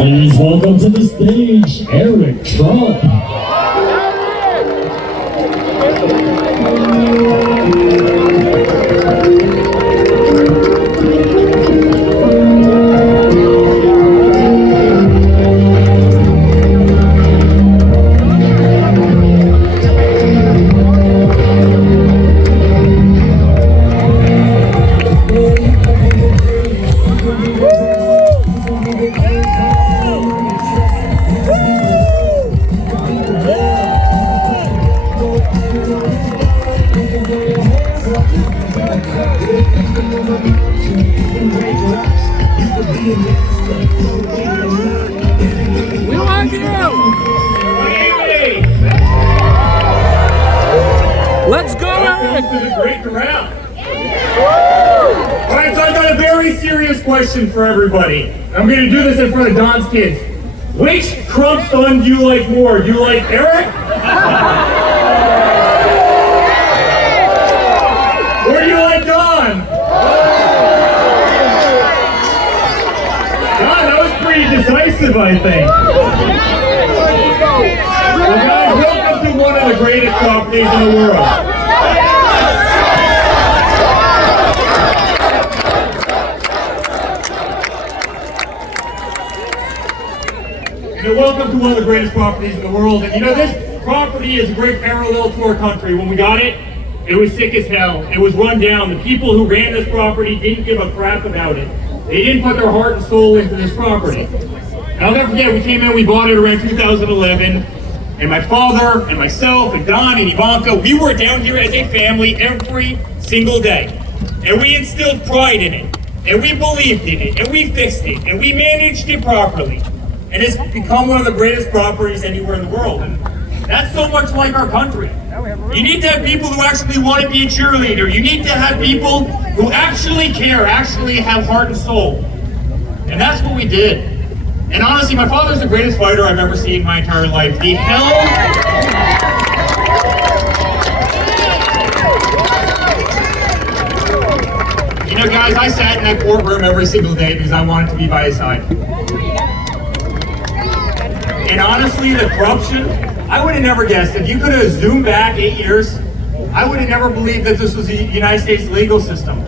Please welcome to the stage, Eric Trump. We want you! Let's go, Eric! To the great Doral. Alright, so I've got a very serious question for everybody. I'm going to do this in front of Don's kids. Which Trump son do you like more? Do you like Eric? Or do you like Don? Don, that was pretty decisive, I think. Well, guys, welcome to one of the greatest properties in the world. Welcome to one of the greatest properties in the world. And you know, this property is a great parallel to our country. When we got it, it was sick as hell. It was run down. The people who ran this property didn't give a crap about it. They didn't put their heart and soul into this property. And I'll never forget, we came in, we bought it around 2011, and my father and myself and Don and Ivanka, we were down here as a family every single day. And we instilled pride in it, and we believed in it, and we fixed it, and we managed it properly. And it's become one of the greatest properties anywhere in the world. And that's so much like our country. You need to have people who actually want to be a cheerleader. You need to have people who actually care, actually have heart and soul. And that's what we did. And honestly, my father's the greatest fighter I've ever seen in my entire life. The hell... You know, guys, I sat in that courtroom every single day because I wanted to be by his side. And honestly, the corruption, I would have never guessed. If you could have zoomed back 8 years, I would have never believed that this was the United States legal system.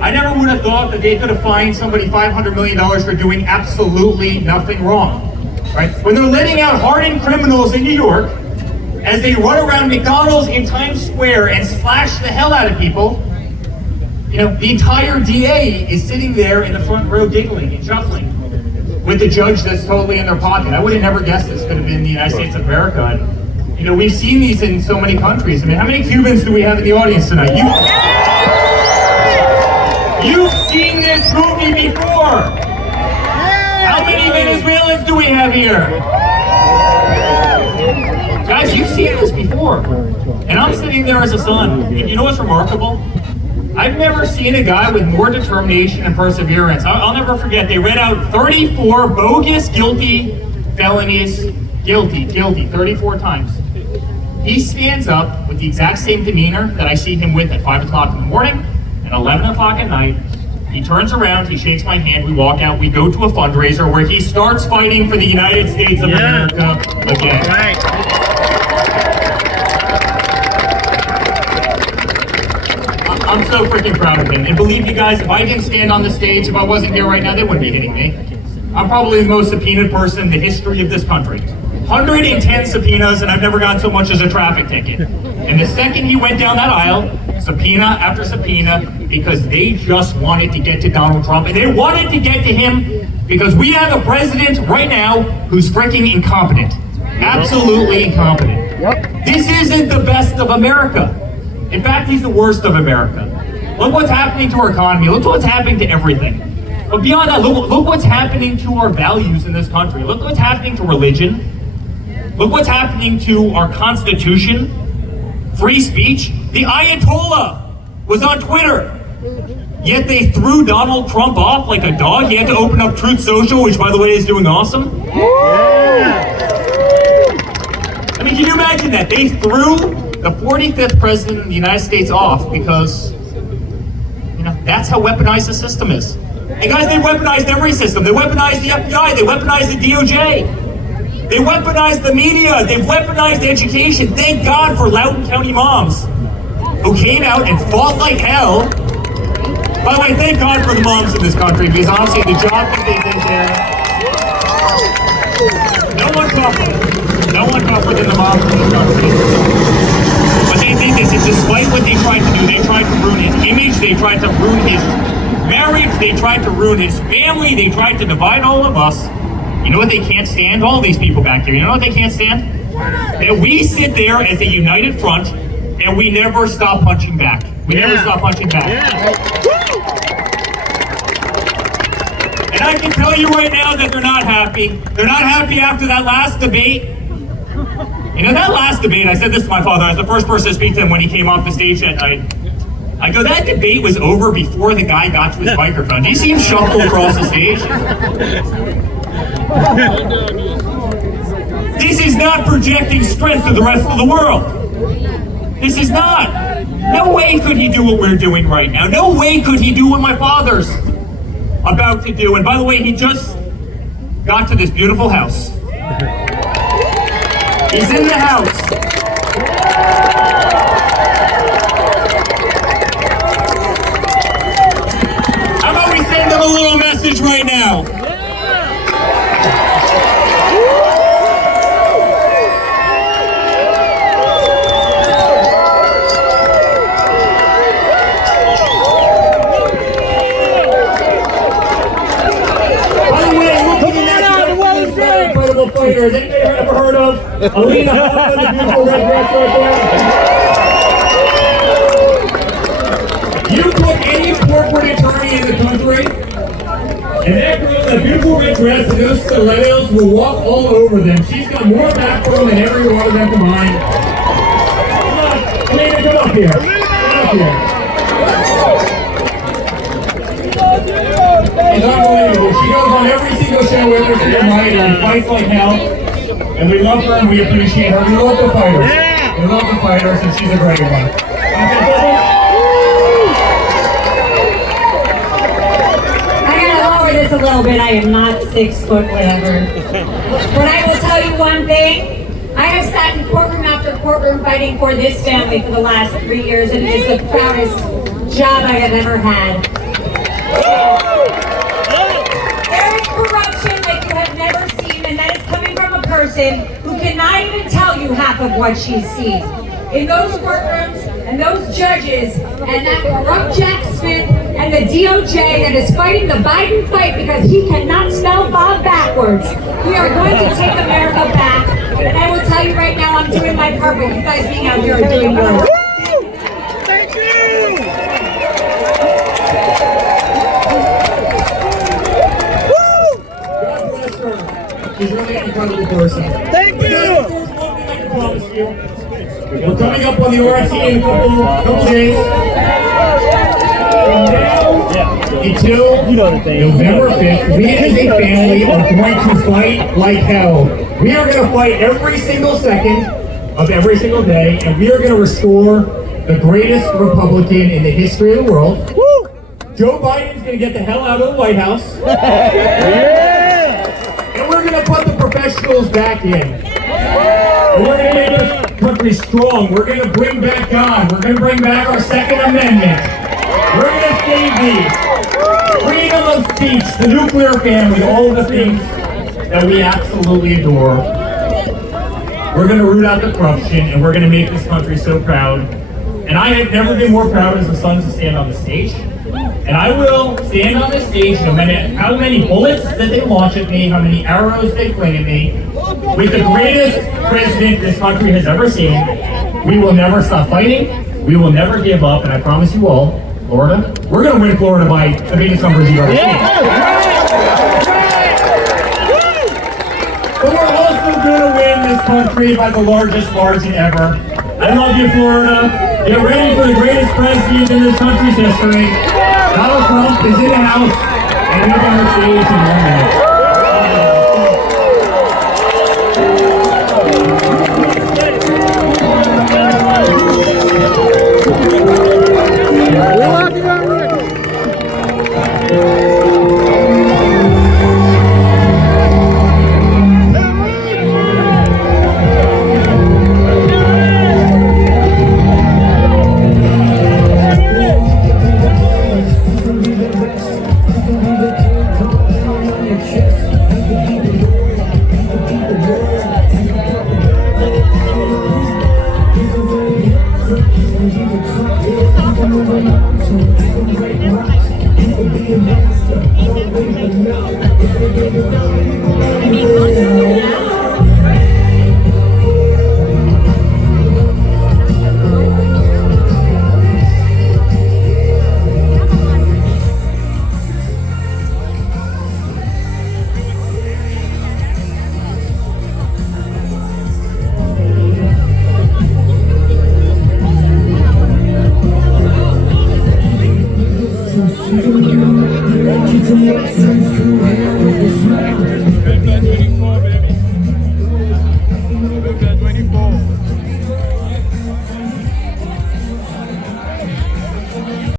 I never would have thought that they could have fined somebody $500 million for doing absolutely nothing wrong. Right? When they're letting out hardened criminals in New York, as they run around McDonald's in Times Square and slash the hell out of people, you know, the entire DA is sitting there in the front row giggling and chuckling with the judge that's totally in their pocket. I would have never guessed this could have been the United States of America. And, you know, we've seen these in so many countries. I mean, how many Cubans do we have in the audience tonight? You've seen this movie before. How many Venezuelans do we have here? Guys, you've seen this before. And I'm sitting there as a son. And you know what's remarkable? I've never seen a guy with more determination and perseverance. I'll never forget, they read out 34 bogus guilty felonies. Guilty, 34 times. He stands up with the exact same demeanor that I see him with at 5 o'clock in the morning and 11 o'clock at night. He turns around, he shakes my hand, we walk out, we go to a fundraiser where he starts fighting for the United States of America again. Right. I'm so freaking proud of him. And believe you guys, if I didn't stand on the stage, if I wasn't here right now, they wouldn't be hitting me. I'm probably the most subpoenaed person in the history of this country. 110 subpoenas, and I've never gotten so much as a traffic ticket. And the second he went down that aisle, subpoena after subpoena, because they just wanted to get to Donald Trump. And they wanted to get to him because we have a president right now who's freaking incompetent. Absolutely incompetent. This isn't the best of America. In fact, he's the worst of America. Look what's happening to our economy. Look what's happening to everything. But beyond that, look what's happening to our values in this country. Look what's happening to religion. Look what's happening to our Constitution. Free speech. The Ayatollah was on Twitter. Yet they threw Donald Trump off like a dog. He had to open up Truth Social, which, by the way, is doing awesome. I mean, can you imagine that? They threw the 45th president of the United States off because, you know, that's how weaponized the system is. And guys, they weaponized every system. They weaponized the FBI. They weaponized the DOJ. They weaponized the media. They've weaponized education. Thank God for Loudoun County moms who came out and fought like hell. By the way, thank God for the moms in this country, because honestly, the job that they did there, no one tougher than the moms in this country. But they did this, and despite what they tried to do, they tried to ruin his image, they tried to ruin his marriage, they tried to ruin his family, they tried to divide all of us. You know what they can't stand? All these people back here, you know what they can't stand? That we sit there as a united front, and we never stop punching back. We never stop punching back. And I can tell you right now that they're not happy. They're not happy after that last debate. You know, that last debate, I said this to my father. I was the first person to speak to him when he came off the stage that night. I go, that debate was over before the guy got to his microphone. Do you see him shuffle across the stage? This is not projecting strength to the rest of the world. This is not. No way could he do what we're doing right now. No way could he do what my father's about to do. And by the way, he just got to this beautiful house. He's in the house. How about we send him a little message right now? Fighters. Anybody ever heard of Alina Habba, the beautiful red dress right there? You put any corporate attorney in the country, and that girl in that beautiful red dress and those stilettos will walk all over them. She's got more backbone than every one of them combined. Come on, Alina, come up here. Come up here. It's unbelievable. She goes on every single show every single night and fights like hell. And we love her and we appreciate her. We love the fighters. We love the fighters, and she's a great one. I gotta lower this a little bit. I am not 6 foot whatever. But I will tell you one thing. I have sat in courtroom after courtroom fighting for this family for the last 3 years, and it is the proudest job I have ever had. There is corruption like you have never seen, and that is coming from a person who cannot even tell you half of what she's seen. In those courtrooms, and those judges, and that corrupt Jack Smith, and the DOJ that is fighting the Biden fight because he cannot spell Bob backwards. We are going to take America back, and I will tell you right now, I'm doing my part, but you guys being out here are doing yours. Thank you! She's really an incredible person. Thank you! There's one thing I can promise you. We're coming up on the RFC in a couple days. From now until November 5th, we as a family are going to fight like hell. We are going to fight every single second of every single day, and we are going to restore the greatest Republican in the history of the world. Woo! Joe Biden's going to get the hell out of the White House. And we're going to put the professionals back in. And we're going to make this country strong. We're going to bring back God. We're going to bring back our Second Amendment. We're going to save these. Freedom of speech, the nuclear family, all the things that we absolutely adore. We're going to root out the corruption, and we're going to make this country so proud. And I have never been more proud as a son to stand on the stage. And I will stand on this stage no matter how many bullets that they launch at me, how many arrows they fling at me, with the greatest president this country has ever seen. We will never stop fighting. We will never give up. And I promise you all, Florida, we're going to win Florida by the biggest numbers you've ever seen. But we're also going to win this country by the largest margin ever. I love you, Florida. Get ready for the greatest president in this country's history. Donald Trump is in the house, and he's on the stage in 1 minute.